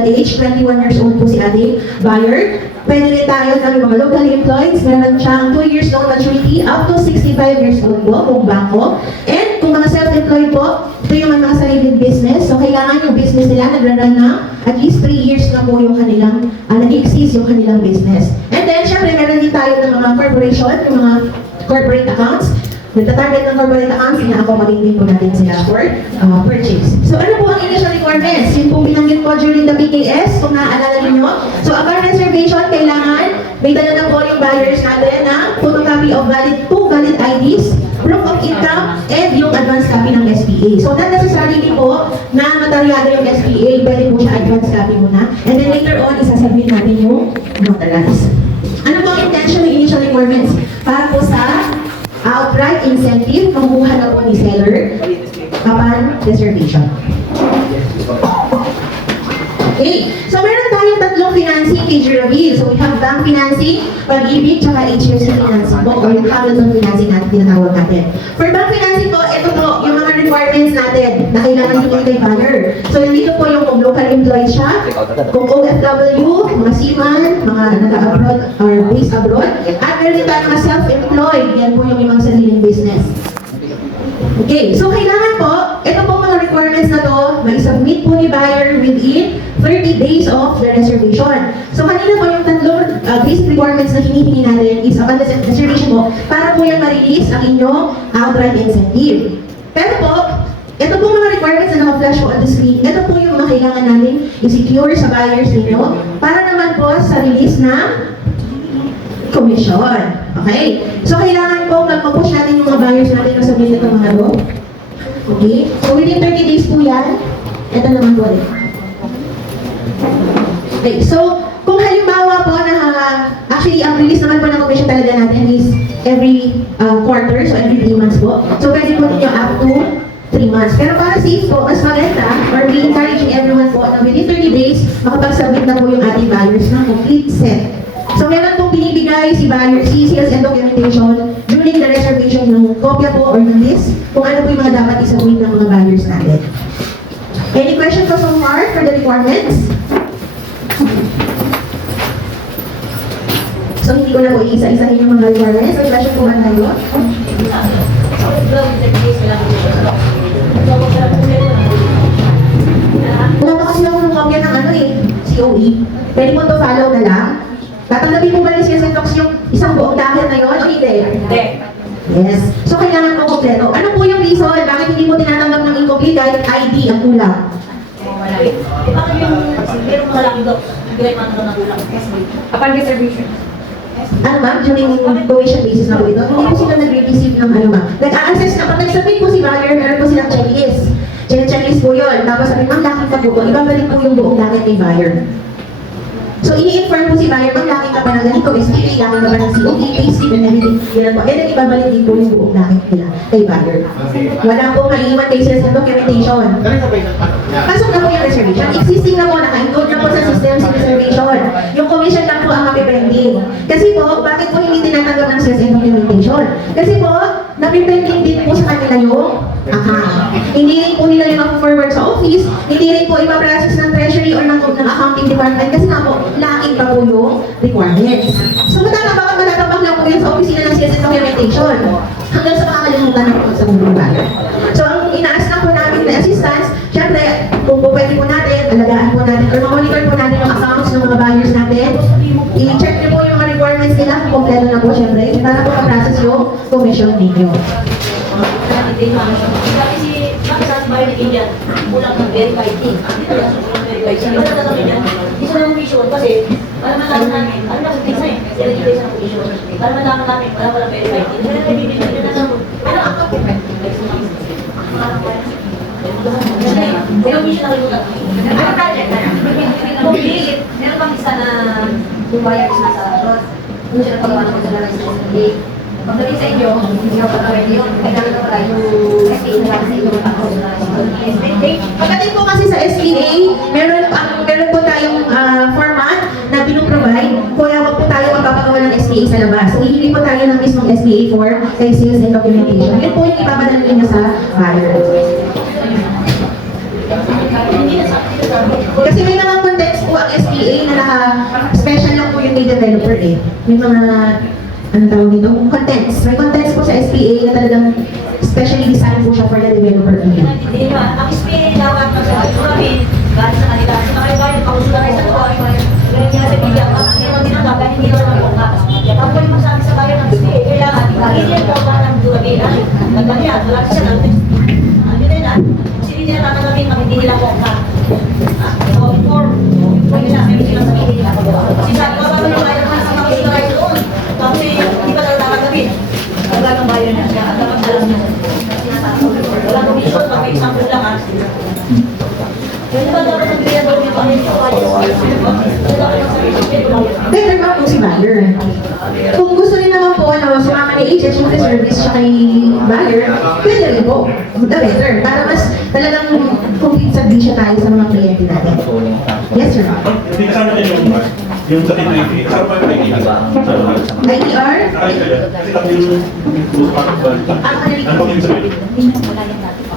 legal age, 21 years old po si ating buyer. Pwede rin tayo ng mga locally employed, meron siyang 2 years loan maturity, up to 65 years old po kung bangko. And kung mga self-employed po, ito yung mga sariling business. So kailangan yung business nila nagra-run na at least 3 years na po yung kanilang, nag-exist yung kanilang business. And then, syempre, meron din tayo ng mga corporation, yung mga corporate accounts. Nagtatarget ng corporate accounts, ina-accommodate din po natin sila for purchase. So ano po ang initial requirements? Yun po binanggit po during the PKS, kung naaalala ninyo. So upon reservation, kailangan may dala na po yung buyers natin na photocopy of two valid IDs, proof of income, and yung advance copy ng SPA. So not necessarily po na notaryado yung SPA, pwede po siya advance copy muna. And then later on, isasubmit natin yung notarized. Ano po ang intention ng initial requirements? Para po sa outright incentive, makukuha na po ni seller upon reservation. Okay, so meron tayong tatlong financing kay Juraville. So we have bank financing, Pag-ibig, tsaka HFC financing po, or yung Hamilton financing natin, tinatawag natin. For bank financing po, ito po yung mga requirements natin na kailangan hingin kay buyer. So nandito po yung kung local employed siya, kung OFW, mga seaman, mga nag-abroad or based abroad, at meron din tayo mga self-employed, yan po yung mga sariling business. Okay, so kailangan po, ito po mga requirements na to, mag-submit po ni buyer within 30 days of the reservation. So kanina po yung tatlong basic requirements na hinihingi natin is upon the reservation po, para po yung ma-release ang inyong outright incentive. Pero po, ito po mga requirements na naka-flash po on the screen, ito po yung mga kailangan natin i-secure sa buyers ninyo, para naman po sa release ng commission. Okay? So, kailangan po mag-push natin yung mga buyers natin na sabihin nito mga to. Okay? So, within 30 days po yan. Ito naman po rin. Okay. So, kung halimbawa po na actually, ang release naman po ng commission talaga natin is every quarter, so every 3 months po. So, pwede po ninyo up to 3 months. Pero para safe po, mas maganda, or we encouraging everyone po na within 30 days, makapag-submit na po yung ating buyers ng complete set. So, meron pong binibigay si buyer, sales and documentation during the reservation ng kopya po or ng list kung ano po yung mga dapat isubmit ng mga buyers natin. Any questions so far for the requirements? So, hindi ko na po isa-isahin yung mga requirements. May question po ba tayo? Wala pa kasi ako ng kopya ng COE. Pwede mo to follow na lang. Tatanggapin mo ba ni Sales and Talks yung isang buong docket na yun o hindi? Hindi. Yes. So, kailangan mo kompleto. Ano po yung reason? Bakit hindi mo tinatanggap ng incomplete kahit ID ang kulang? Bakit yung meron mga laki daw? Bigay man daw ng kulang. Upon reservation. Ano ma'am? During tuition basis na po ito, hindi po sila nag-receive ng ano ma'am. Nag-a-access na. Pag nag-submit po si buyer, meron po silang checklist. Checklist po yun. Tapos sabi, ma'am, laki pa po ito. Ibabalik po yung buong docket kay buyer. So, ini-inform po si buyer, ma'am, laki ka pa ng ganito, SPA, laki ka pa ng COE, payslip, and everything. Yan po. And then, ibabalik din po yung buong docket nila kay buyer. Wala po maiiwan kay sales and documentation. Pasok na po yung reservation. Existing na po, naka-encode na po sa system sa reservation. Yung commission lang po ang mapipending. Kasi po, bakit po hindi tinatanggap ng sales and documentation? Kasi po, napipending din po sa kanila yung account. Hindi rin po nila yung forward sa office, hindi rin po ipaprocess ng treasury or ng accounting department kasi nga po, lacking pa po yung requirements. So, matatabak lang po yun sa opisina ng sales and documentation hanggang sa makakalimutan na po sa buong buyer. So, ang inaas na po namin na assistance, syempre, kung po pwede po natin, alagaan po natin, or monitor po natin yung accounts ng mga buyers natin, i-check niyo po yung mga requirements nila, kung kompleto na po syempre, para po ma-process yung commission ninyo. Kasi si Maxas Bayo ni Indian, kulang ng verified team. Dito lang sa kulang verified team. Yung natasabi niya, isa ng commission kasi, para malaman namin, ano na sa team na eh, sila dito isa ng commission. Para malaman namin, wala palang verified team. Kaya nabibigyan nyo na sa pero ang kapit. Pero commission na kayo. Ano project na? Complete. Meron bang isa na yung buyer is nasa road? Kung siya napagawa ng magdala ng SSA. Pagdating sa inyo, hindi ka pagkawin yun. Kailangan na pala yung SPA na lang sa inyo matapos na SPA. Pagdating po kasi sa SPA, meron po tayong format na pinuprovide. Kaya wag po tayo magpapagawa ng SPA sa labas. So, hindi po tayo ng mismong SPA for sales and documentation. Yun po yung ipapadala niyo sa buyer. Kasi may mga contents ang SPA na naka-special lang po yung may developer eh. May mga, ano tawag dito? Contents. May contents po sa SPA na talagang specially designed po siya for the developer. Hindi ba? Ang SPA dapat kami, galing sa kanila. Sa nakaibayan, pausulan kayo sa tuwa. Ganyan niya sa bigyan. Tapos hindi naman ginagawa, hindi naman nakuha. Ako po yung masabi sa bayan ng SPA, kailangan, hindi po ba ng duwagin. Nagbanyan, wala siya ng ano din ah, kasi hindi nila tatanggapin pag hindi nila kuha. So, inform. Huwag nila, may silang sabihin nila. Kasi sabi ko, bago yung bayan naman sa mga gusto kayo doon. Kasi hindi pa talaga tatanggapin. Wala ng bayan niya, kaya dapat alam niya. Wala kong issue, pag may example lang ah. Pwede ba dapat nagbigyan daw yung pangin Better ba po si Bayer? Kung gusto rin naman po na sumama ni agent yung service siya kay Bayer, pwede rin po. The better. Para mas talagang complete service tayo sa mga kliyente natin. Yes, sir. Hindi kasama din yung sa TTV. Kasama pa yung ITR. ITR? Kasi kami yung ano ba yung sabihin?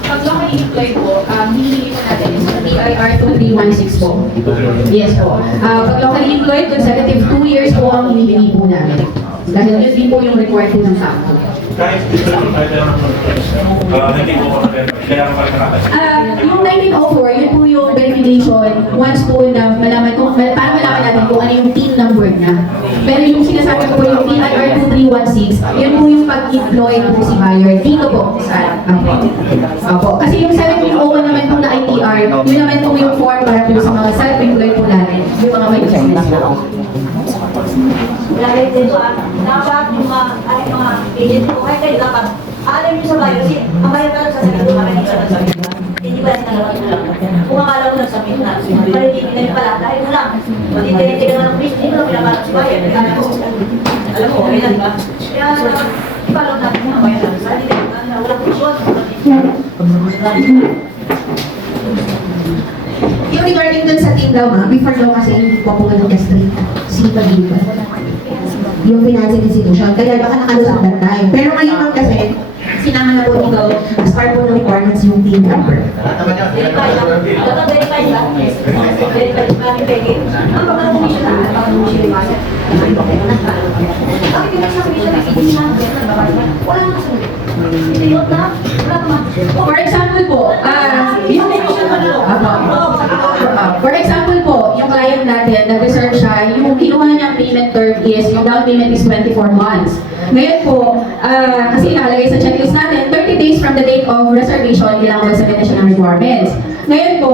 Pag local employee po, hinihingi po natin is TIR 2316 po. Yes po. Pag local employee, consecutive 2 years po ang hinihingi po namin. Dahil yun din po yung required po ng SACO. Kahit dito yung tayo ng hindi ko kaya pa rin Yung 1904, yun po yung verification once po na malaman kung, para malaman natin kung ano yung team number niya. Pero yung sinasabi ko po yung TIR 2316, yun po yung pag-employ po si buyer dito po sa Apo. Kasi yung 1701 naman po na ITR, yun naman po yung form para po sa mga self-employed po natin, yung mga may business na. Lagay din ba, dapat yung mga agent ko, kaya kayo dapat, alam nyo sa bayo, kasi ang bayo pa lang sasabihin ko kami dito sa sabi. Hindi ba yung nalaman ko lang? Kung akala ko nagsabihin na, palitin na pala, dahil mo lang. Hindi tinitigan ng police, hindi mo lang pinapalang si bayo. Alam mo, okay lang ba? Kaya, ipalang natin yung bayo natin. Sa hindi na, wala po siya. Yung regarding dun sa team daw before daw kasi hindi po po ganun ka-straight. Sige ba? Yung financial institution, kaya baka nakalusot that time. Pero ngayon ma'am kasi, sinama na po dito as part po ng requirements yung team number. Verify lang. Dapat verify lang. Verify lang. Verify. Ang pagkakakomisyon na, ang pagkakakomisyon na. Ang pinagsakomisyon na, hindi na, wala nang kasunod. Pinayot na, wala naman. For example po, for example po, yung client natin, nag-reserve siya, yung kinuha niyang payment term is, yung down payment is 24 months. Ngayon po, kasi nakalagay sa checklist natin, 30 days from the date of reservation, kailangan mag-submit na siya ng requirements. Ngayon po,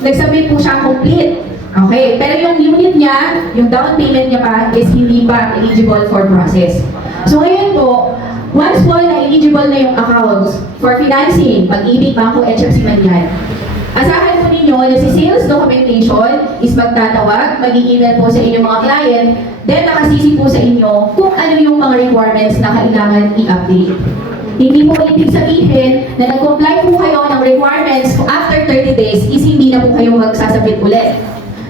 nag-submit po siya complete. Okay, pero yung unit niya, yung down payment niya pa is hindi pa eligible for process. So ngayon po, once po na eligible na yung accounts for financing, Pag-ibig, Bangko, HFC man yan, asahan po ninyo na si sales documentation is magtatawag, mag-i-email po sa inyong mga client, then nakasisi po sa inyo kung ano yung mga requirements na kailangan i-update. Hindi po ibig sabihin na nag-comply po kayo ng requirements after 30 days is hindi na po kayo magsasabit ulit.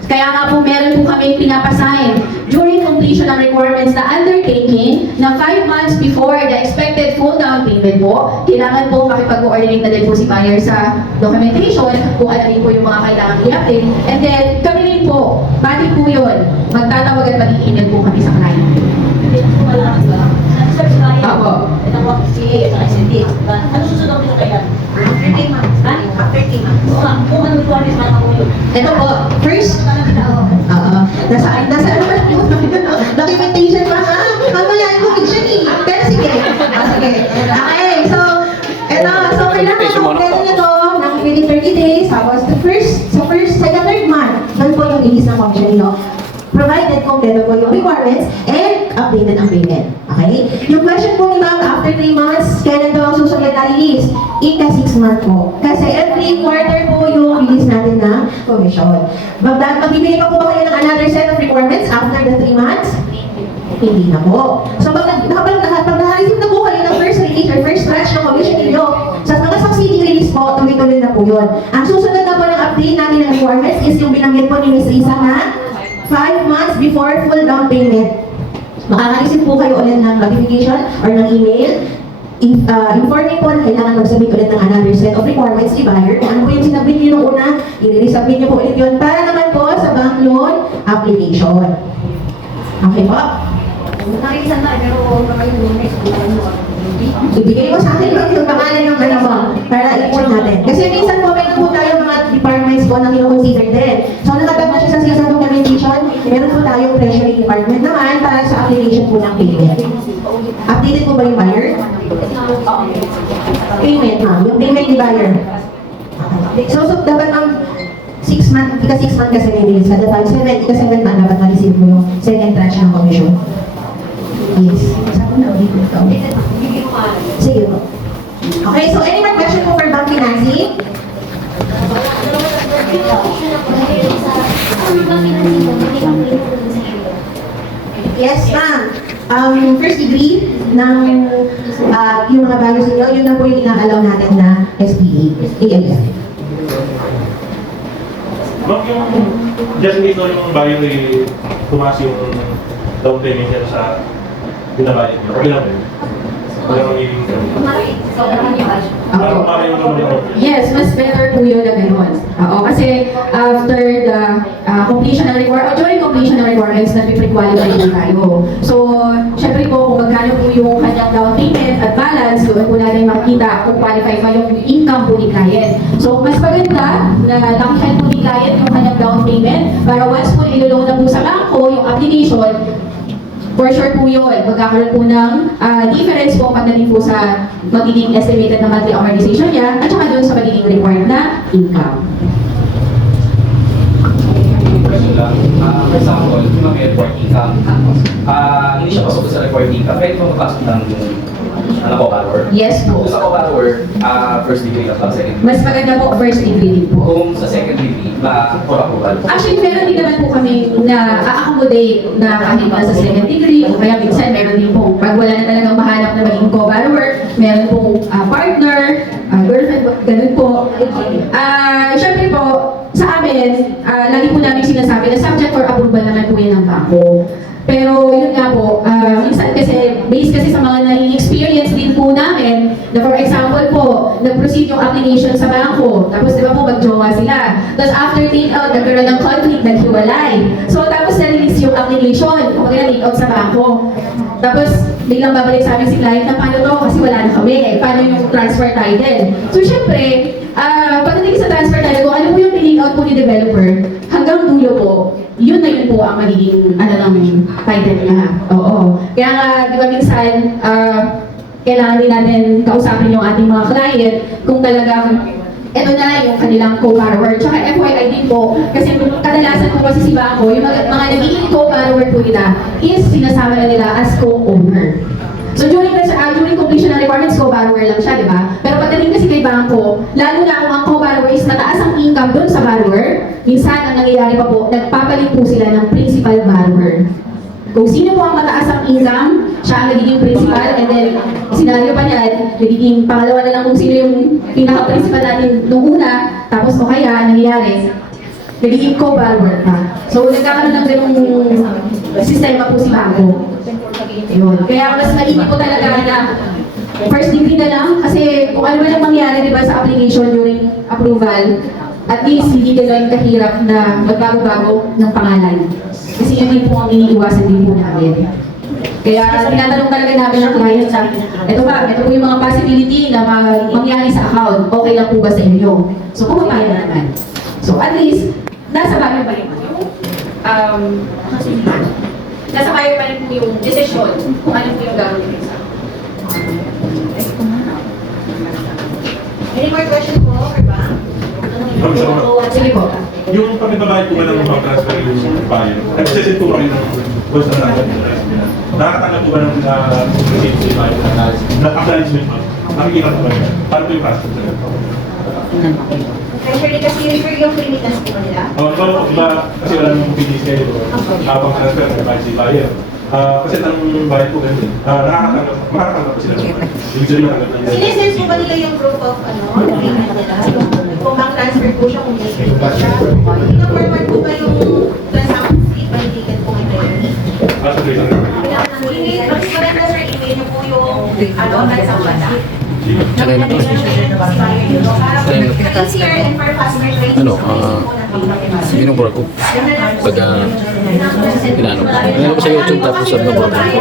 Kaya nga po meron po kami pinapasign during completion ng requirements na undertaking na 5 months before the expected full down payment po, kailangan po makipag-coordinate na din po si buyer sa documentation kung ano din po yung mga kailangan i-update. And then kami rin po, pati po yun, magtatawag at mag-i-email po kami sa client. Hindi ko malakas ba? Nag-search ba yan? Opo. Itang WAPC, itang SND. Ano susunod nito kaya? After 3 months. Ha? After 3 months. Oo nga, kung ano requirements man ako yun. Ito po, first, nasa ano ba yung documentation pa ha? Mamaya yung conviction eh. Pero sige. Sige. Okay, so, so kailangan mag-pwede nyo to ng within 30 days. Tapos sa third month, doon po yung release ng commission nyo. Provided kompleto po yung requirements and updated ang payment. Okay? Yung question po ni ma'am, after 3 months, kailan daw ang susunod na release? Ika 6 months po. Kasi every quarter po yung release natin ng commission. Magbibigay pa po ba kayo ng another set of requirements after the 3 months? Hindi na po. So pag naka-receive na po kayo ng first release or first batch ng commission ninyo, sa mga succeeding release po, tuloy-tuloy na po yun. Ang susunod na po ng update natin ng requirements is yung binanggit po ni Ms. Risa na 5 months before full down payment. Makaka-receive po kayo ulit ng notification or ng email informing po na kailangan mag-submit ulit ng another set of requirements ni buyer. Kung ano po yung sinabit nyo nung una, i-resubmit nyo po ulit yun para naman po sa bank loan application. Okay po? Nakikisan na, pero baka yung lunes, kung ano mo. Ibigay mo sa akin yung pangalan ng ano mo para i-check natin. Kasi minsan po meron po tayo mga departments po na kino-consider din. So nakatag na siya sa season documentation, meron po tayong treasury department naman para sa application po ng payment. Updated po ba yung buyer? Payment, ma'am. Yung payment ni buyer. So dapat ang 6 month, ika 6 month kasi may bilis kada time. 7, ika 7 month dapat ma-receive mo yung second tranche ng commission. Yes. Sabi na ulit ito. Sige po. Okay, so any more question po for bank financing? Yes, ma'am. First degree ng yung mga values ninyo, yun na po yung ina-allow natin na SPA. ALF. Ma'am, yung just in case no, yung buyer ay tumaas yung down payment niya sa binabayad niya. Okay lang ba yun? Wala nang ibig sabihin. Sobrang yung cash. Parang para yung naman Yes, mas better po yun na gano'n. Oo, kasi after the completion ng requirements, during completion ng requirements, nag-pre-qualify po tayo. So, syempre po, kung magkano po yung kanyang down payment at balance, doon po natin makikita kung qualify pa yung income po ni client. So, mas maganda na lakihan po ni client yung kanyang down payment para once po ilulong na po sa bangko yung application, for sure po yun, magkakaroon po ng difference po pagdating po sa magiging estimated na monthly amortization niya at saka doon sa magiging required na income. Question lang. For example, yung mga report income, hindi siya pasok sa report income, pwede mo mapasok lang yung co-borrower. Yes po. Kung sa co-borrower, first degree na lang, second degree. Mas maganda po first degree din po. Kung sa second degree, for approval. Actually, meron din naman po kami na a-accommodate na kahit nasa second degree o kaya minsan meron din po pag wala na talagang mahanap na maging co-borrower, meron pong partner, girlfriend, ganun po. Syempre po, sa amin, lagi po namin sinasabi na subject for approval naman po yan ng bangko. Pero yun nga po, minsan kasi, based kasi sa mga naging experience din po namin, na for example po, nag-proceed yung application sa bangko, tapos di ba po mag-jowa sila. Tapos after take-out, nagkaroon ng conflict, naghiwalay. So tapos na-release yung application, kapag na-take-out sa bangko. Tapos biglang babalik sa amin si client na paano to, kasi wala na kami, paano yung transfer title. So syempre, pagdating sa transfer title, kung ano po yung take-out po ni developer, hanggang dulo po, yun na yun po ang magiging ng title niya. Oo. Kaya nga, di ba minsan, kailangan din natin kausapin yung ating mga client kung talagang ito na yung kanilang co-borrower. Tsaka FYI din po, kasi kadalasan po kasi si Bangko, yung mga nagiging co-borrower po nila is sinasama na nila as co-owner. So during completion ng requirements, co-borrower lang siya, di ba? Pero pagdating kasi kay Bangko, lalo na kung ang co-borrower is mataas ang income doon sa borrower, minsan ang nangyayari pa po, nagpapalit po sila ng principal borrower. Kung sino po ang mataas ang income, siya ang nagiging principal, and then senaryo pa niyan, nagiging pangalawa na lang kung sino yung pinaka-principal natin nung una, tapos o kaya nangyayari, nagiging co-borrower pa. So nagkakaroon ng ganung sistema po si Bangko. Yun. Kaya mas mainit po talaga na first degree na lang kasi kung ano man ang mangyari diba, sa application during approval, at least hindi gano'n kahirap na magbago-bago ng pangalan. Kasi yun din po ang iniiwasan din po namin. Kaya tinatanong talaga namin ng client sa ito po yung mga possibility na mangyari sa account, okay lang po ba sa inyo? So kung paano naman. So at least, nasa bago pa rin po yung nasa buyer pa rin po yung decision kung ano po yung gagawin sa Any more question po, or ba? sige po. Yung pagbabayad po ba ng transfer yung buyer, nag-session po kayo ng voice na nakakatanggap po ba ng receipt si buyer na acknowledgement mo? Nakikita po ba yun? Paano po yung process? Treasury kasi yung remittance po nila. So, iba, kasi wala nang pinis kayo habang transfer ng buyer si buyer. Kasi ang buyer po ganun, makakatanggap po sila. Ibig sabihin makatanggap na Sinesend po ba nila yung proof of payment nila? Kung bank transfer po siya, kung may credit siya. Ina-forward po ba yung transaction slip by ticket po kay treasury? As a reason. Email, mas maganda sir, email niyo po yung online sa wala. Tsaka yun. Para easier and for faster training. Ano, binubura ko. Pag, pinano. Meron ko sa YouTube tapos sa binubura ko.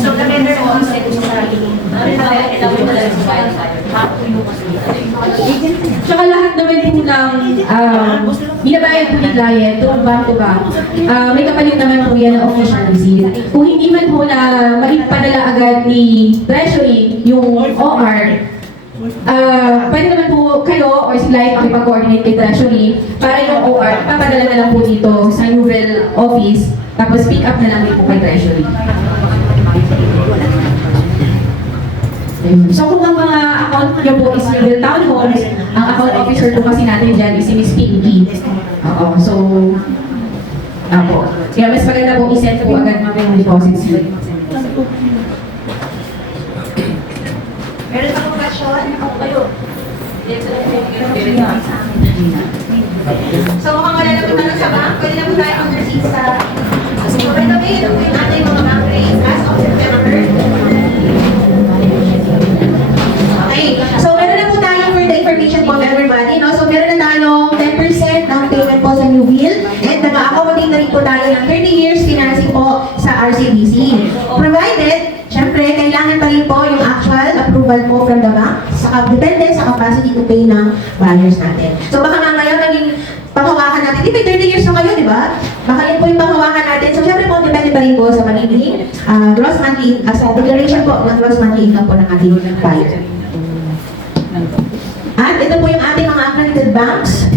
So, the better po ang set sa Tsaka lahat naman po ng binabayad po ni client, to bank to bank, may kapalit naman po yan ng official receipt. Kung hindi man po na maipadala agad ni Treasury yung OR, pwede naman po kayo or si client makipag-coordinate kay Treasury para yung OR, papadala na lang po dito sa Newell office, tapos pick up na lang din po kay Treasury. So kung ang mga account nyo po is Newell Town Homes, ang account officer po kasi natin dyan is si Miss Pinky. Oo, so, ako. Kaya mas maganda po i-send po agad mamaya yung deposit slip. Meron pa kong question? Ako kayo. So, mukhang wala na po tanong sa bank. Pwede na po tayo mag-proceed sa... So, by the way, ito po yung ating mga bank rates as of September. Okay, so meron na po tayo for the information po of everybody, no? So meron na tayong 10% ng payment po sa Newell and nag-accommodate na rin po tayo ng 30 years financing po sa RCBC. Provided, syempre, kailangan pa rin po yung actual approval po from the bank, depende sa capacity to pay ng buyers natin. So baka mamaya naging panghawakan natin, di ba 30 years na kayo, di ba? Baka yun po yung panghawakan natin. So syempre po, depende pa rin po sa magiging gross monthly, sa declaration po ng gross monthly income po ng ating buyer. At ito po yung ating mga accredited banks.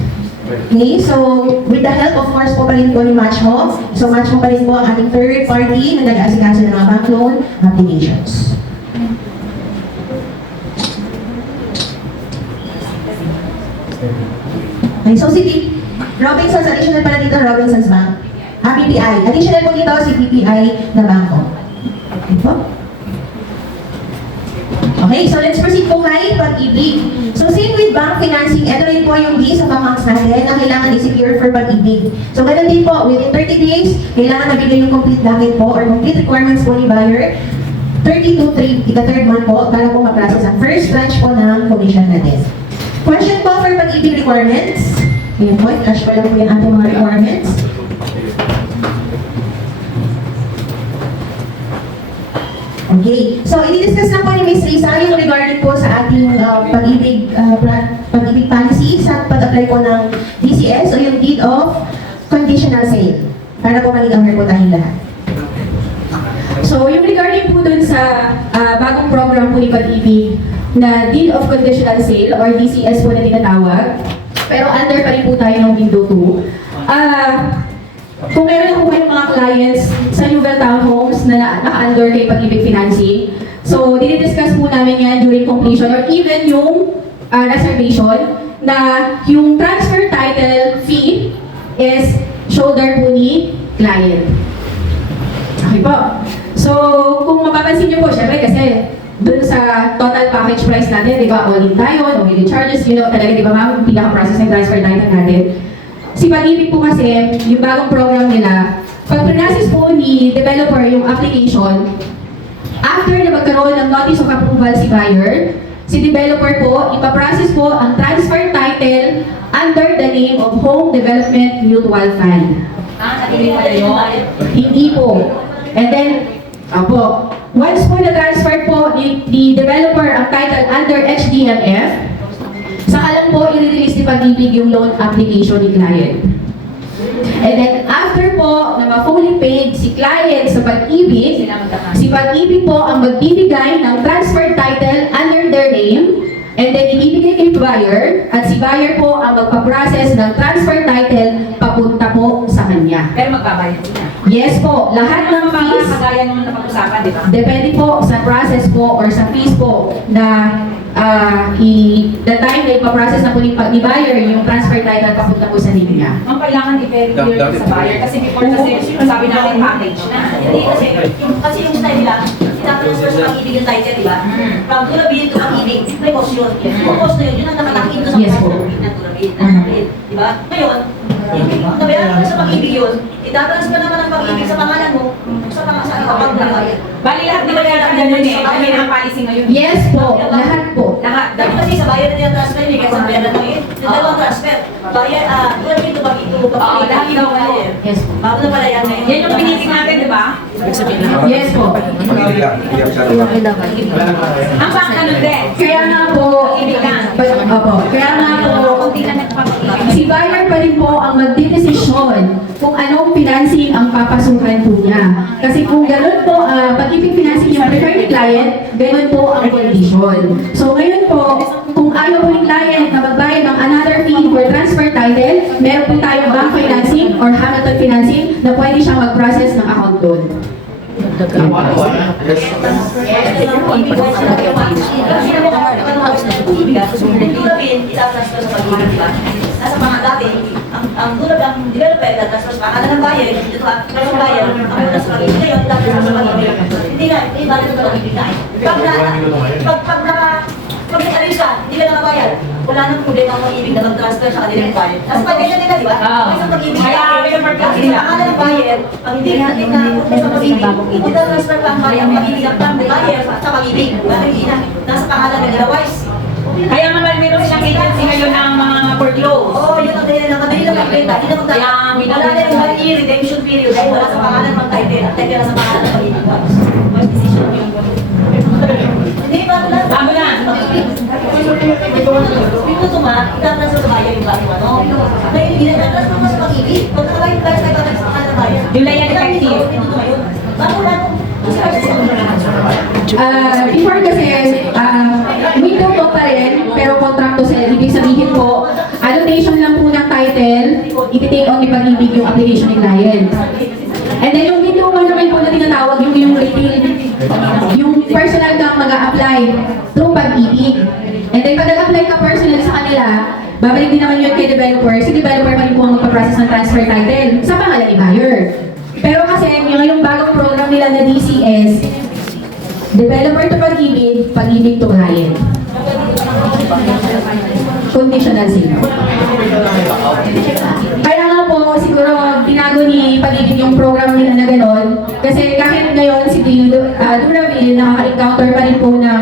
Okay, so with the help of course po pa rin po ni Matchmo. So Matchmo pa rin po ang ating third party na nag-aasikaso ng mga bank loan applications. Okay, so si Robinsons, additional pala dito Robinsons Bank. BPI. Additional po dito si BPI na bangko. Okay po. Okay, so let's proceed po kay Pag-ibig. So same with bank financing, ito rin po yung base of accounts natin na kailangan i-secure for Pag-ibig. So ganun din po, within 30 days, kailangan nabigay yung complete docket po or complete requirements po ni buyer. 30 to 3, ika-third month po, para po ma-process ang first tranche po ng commission natin. Question po for Pag-ibig requirements. Ayan po, cash pa lang po yung ating mga requirements. Okay. So, i-discuss na po ni Ms. Risa yung regarding po sa ating pag-ibig policy sa pag-apply po ng DCS o yung Deed of Conditional Sale. Para po maging aware po tayong lahat. So, yung regarding po dun sa bagong program po ni Pag-ibig na Deed of Conditional Sale or DCS po na tinatawag, pero under pa rin po tayo ng window 2. Kung meron na po kayong mga clients sa Newell Town Homes na naka-under kay Pag-ibig Financing, so dinidiscuss po namin yan during completion or even yung reservation na yung transfer title fee is shoulder po ni client. Okay po. So, kung mapapansin niyo po, syempre kasi dun sa total package price natin, di ba, all-in tayo, no hidden charges, you know, talaga, di ba ma'am, pinaka-process ng transfer title natin. Si Pag-ibig po kasi, yung bagong program nila, pag process po ni developer yung application, after na magkaroon ng notice of approval si buyer, si developer po, ipaprocess po ang transfer title under the name of Home Development Mutual Fund. Hindi pala yun. Hindi po. And then, once po na-transfer po ni developer ang title under HDMF, saka lang po i-release ni Pag-ibig yung loan application ni client. And then after po na ma-fully paid si client sa Pag-ibig, si Pag-ibig po ang magbibigay ng transfer title under their name, and then ibibigay kay buyer, at si buyer po ang magpa-process ng transfer title papunta po sa kanya. Pero magbabayad din na. Yes po, lahat ng fees, Kagaya naman na pag-usapan, di ba? depende po sa process po or sa fees po na the time na ipaprocess na po ni buyer yung transfer title papunta po sa name niya. Ang kailangan i-very clear sa buyer kasi before kasi sabi namin package na. Hindi kasi yung style nila, tinatransfer sa Pag-ibig yung title, di ba? From Durability to Pag-ibig, may cost yun. Yung cost na yun, yun ang nakatakin doon sa Yes po. ng Durability. Di ba? Ngayon, nabayaran mo sa pag-ibig yun, itatransfer naman ang pag-ibig sa pangalan mo, sa kapag buhay. Bali lahat di ba yan ang policy ngayon? Yes po, lahat po. Lahat. Dati kasi sa bayan na transfer niya, kasi sa bayan na yun, yung dalawang transfer. Bayan, tulad dito pag-ibig. Oo, lahat daw po. Yes po. Bago na pala yan ngayon. Yan yung pinitig natin, di ba? Yes po. Pag-ibig lang, hindi ako siya. Ang pang ano din. Kaya nga po, Ibig lang. Opo, kaya nga po, Kunti na nagpapakita. si buyer pa rin po ang magdidesisyon kung anong financing ang papasukan po niya. Kasi kung gano'n po, pag-ibig financing yung prefer ni client, gano'n po ang condition. So ngayon po, kung ayaw po ni client na magbayad ng another fee for transfer title, meron po tayong bank financing or Hamilton financing na pwede siyang mag-process ng account doon. Nasa mga dati, ang tulad ang developer, tatas sa pangalan ng bayan, dito ang bayan, ang muna sa pag-ibig ngayon, tapos sa pag-ibig. Hindi nga, hindi ba rin ito pag-ibig na pag nag-arrange ka, hindi ka nakabayad, wala nang problema ang pag-ibig na mag-transfer sa kanilang bayan. Nasa pag-ibig nila, di ba? May isang pag-ibig Kaya, kasi sa pangalan ng bayan, pag hindi natin na sa pag-ibig, mag-transfer pa ang bayan, pag-ibig ang bayan sa pag-ibig. Nasa pangalan ng otherwise. Kaya nga meron silang agency ngayon ng mga foreclose. Oo, yun ang dahilan ng madali lang ang benta. Hindi naman Kaya, wala na yung 1 year redemption period dahil wala sa pangalan ng title. At title sa pangalan ng pag-ibig. Mas decision yun. Hindi, bago lang. Bago lang. Yung tutuma, itatransfer sa bayan yung bagong ano. Ngayon, ginagatransfer mo sa pag-ibig. Pag nakabayad tayo sa itatransfer sa pangalan ng bayan. Yun lang yan effective. Bago lang. Before kasi, window po pa rin, pero contract to sell. Ibig sabihin po, annotation lang po ng title, iti-take on ni pag-ibig yung application ni client. And then yung window one naman po na tinatawag yung retail, yung personal kang mag-a-apply through pag-ibig. And then pag nag-apply ka personal sa kanila, babalik din naman yun kay developer. Si developer pa rin po ang magpaprocess ng transfer title sa pangalan ni buyer. Pero kasi yung bagong program nila na DCS, developer to pag-ibig, pag-ibig to client. Conditional sila. Kaya nga po, siguro binago ni pag-ibig yung program nila na gano'n. Kasi kahit ngayon, si Duraville nakaka-encounter pa rin po ng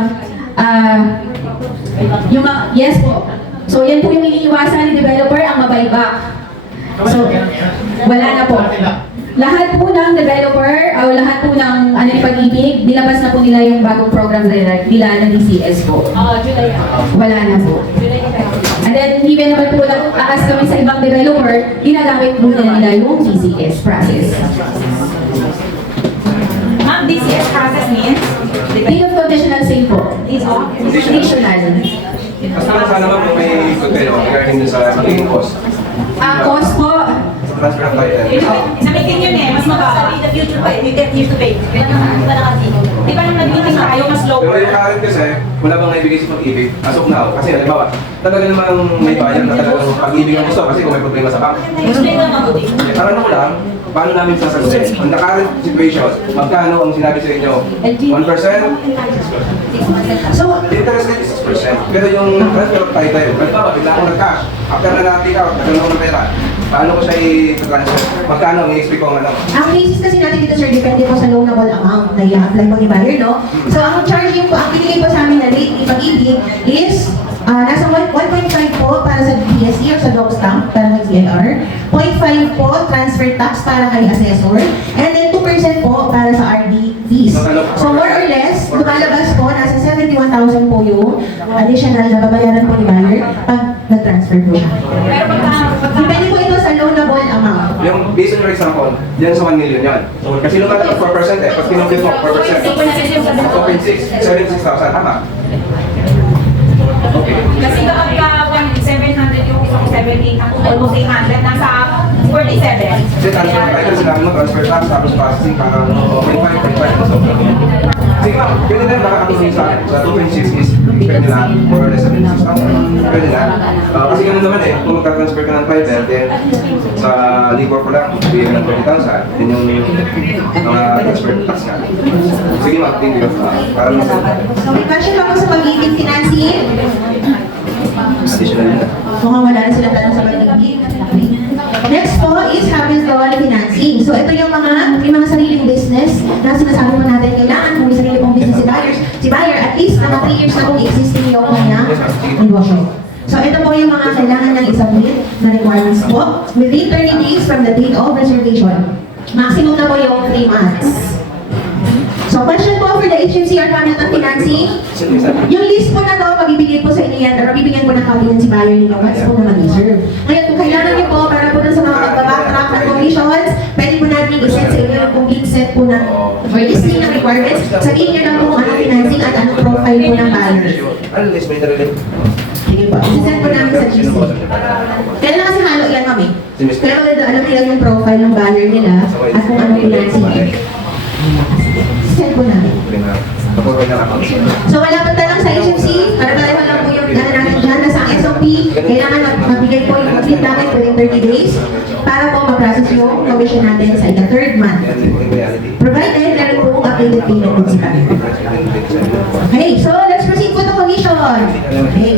yes po. So yan po yung iniiwasan ni developer, ang mabuyback. So, wala na po. Lahat po ng developer, o lahat po ng ni pag-ibig, nilabas na po nila yung bagong program nila ng DCS po. July. Wala na po. And then, even naman po aas kami sa ibang developer, ginagamit po nila yung DCS process. Ma'am, DCS process means? Deed of conditional sale po. Conditional. Mas naman sana naman kung may good kayo regarding dun sa magiging cost. Cost po, Transfer ng title. Sabihin yun eh, mas mababa. Sabi the future pa, you get used to pay. Kaya naman nakasino. Di ba nang nag-meeting tayo, mas Pero lower? yung current kasi, wala bang naibigay si pag-ibig as of now. Kasi halimbawa, talaga namang may bayan na talagang pag-ibig ang gusto kasi kung may problema sa bank. Explain lang mabuti. Parang ko lang, paano namin sasagutin? On the current situation, magkano ang sinabi sa inyo? 1%? So, Interest rate is 6%. Pero yung transfer of title, halimbawa, bigla akong nag-cash. After na natin out, naganoon ng pera. Paano ko siya i-transfer? Magkano ang i-expect ko ano? Ang basis kasi natin dito, sir, depende po sa loanable amount na i-apply mo ni buyer, no? So, ang charging po, ang binigay po sa amin na rate ni pag-ibig is nasa 1.5 po para sa BSE or sa dog stamp para sa CLR, 0.5 po transfer tax para kay assessor, and then 2% po para sa RD fees. So, more or less, lumalabas po, nasa 71,000 po yung additional na babayaran po ni buyer pag nag-transfer po siya. Pero Depende po ito sa loanable amount. Yung based on your example, yan sa 1 million yan. Kasi nung kata 4% eh, pag kinumpit mo 4%, 4.6, 76,000, tama? Okay. Kasi kapag ka 700 yung isang 70, ako almost 800, nasa 47. Kasi transfer title, sinabi mo transfer tax, tapos processing, parang 0.5. Sige ma'am, pwede na nakakatulong sa akin. Sa 2.6 is pwede na, more or less 76,000. Pwede na. Kasi ganun naman eh, kung magka-transfer ka ng title, then sa labor ko lang, bigyan ng 20,000, then yung mga transfer tax nga. Sige ma'am, thank you. Para mas So, may question ako sa pag-ibig financing. additional na. Mukhang wala na sila tanong sa pag-ibig. Next po is Hamilton Financing. So ito yung may mga sariling business na sinasabi mo natin kailangan kung may sarili pong business si buyer, at least na 3 years na kung existing yung kanyang negosyo. So ito po yung mga kailangan niyang isubmit na requirements po within 30 days from the date of reservation. Maximum na po yung 3 months. So question po for the agency or Hamilton Financing, yung list po na to, mabibigay po sa inyo yan, or mabibigyan po ng copy ng si buyer ninyo once po na mag-reserve. Ngayon, kung kailangan niyo po, para po dun sa mga magbabacktrack ng commissions, pwede po natin i-send sa inyo yung complete set po ng listing ng requirements. Sabihin niyo lang po kung anong financing at anong profile po ng buyer. Ano list may narinig? Sige po, i-send po namin sa GC. Kaya na kasi halo yan, mami. Pero alam nila yung profile ng buyer nila at kung anong financing. Send po namin. So wala pa tanong sa HFC, para pareho lang po yung natin dyan, nasa SOP, kailangan magbigay po yung complete namin within 30 days para po ma-process yung commission natin sa ika-3rd month. Provided, meron po updated payment din si Kami. Okay, so let's proceed with the commission. Okay,